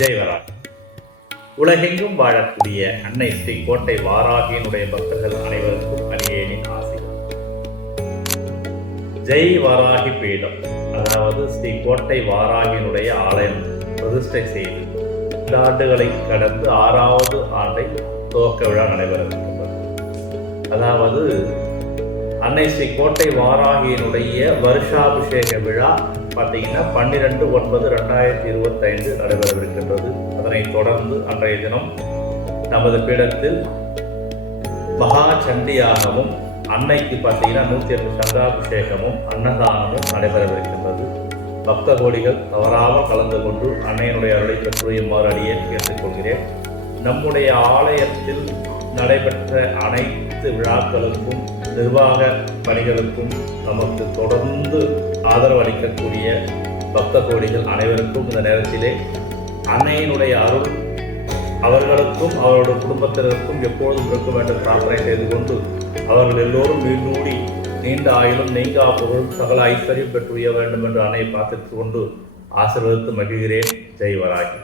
ஜெய் வராகி. உலகெங்கும் வாழக்கூடிய அன்னை ஸ்ரீ கோட்டை வாராகியினுடைய பக்தர்கள் அனைவருக்கும் அடியேனின் ஆசைகள். ஜெய் வராகி பீடம், அதாவது ஸ்ரீ கோட்டை வாராகியினுடைய ஆலயம் பிரதிஷ்டை செய்து 2 ஆண்டுகளை கடந்து 6வது ஆண்டை துவக்க விழா நடைபெறுகின்றது. அதாவது அன்னை ஸ்ரீ கோட்டை வாராகியினுடைய வருஷாபிஷேக விழா பார்த்தீங்கன்னா 12/9/2025 நடைபெறவிருக்கின்றது. அதனைத் தொடர்ந்து அன்றைய தினம் நமது பீடத்தில் மகா சண்டியாகமும் அன்னைக்கு பார்த்தீங்கன்னா 108 சங்காபிஷேகமும் அன்னதானமும் நடைபெறவிருக்கின்றது. பக்த கோடிகள் தவறாமல் கலந்து கொண்டு அன்னையினுடைய அருளை பெற்றுமாறு அடியே கேட்டுக்கொள்கிறேன். நம்முடைய ஆலயத்தில் நடைபெற்ற அனைத்து விழாக்களுக்கும் நிர்வாக பணிகளுக்கும் நமக்கு தொடர்ந்து ஆதரவு அளிக்கக்கூடிய பக்த கோடிகள் அனைவருக்கும் இந்த நேரத்திலே அன்னையினுடைய அருள் அவர்களுக்கும் அவருடைய குடும்பத்தினருக்கும் எப்பொழுதும் இருக்க வேண்டும் பிரார்த்தனை செய்து கொண்டு அவர்கள் எல்லோரும் வீண்டூடி நீண்ட ஆயுளும் நீங்கா புகழும் சகல ஐஸ்வர்யம் பெற்றுய வேண்டும் என்று அன்னையை பிரார்த்தித்துக் கொண்டு ஆசீர்வதித்து மகிழ்கிறேன். ஜெய் வராகி.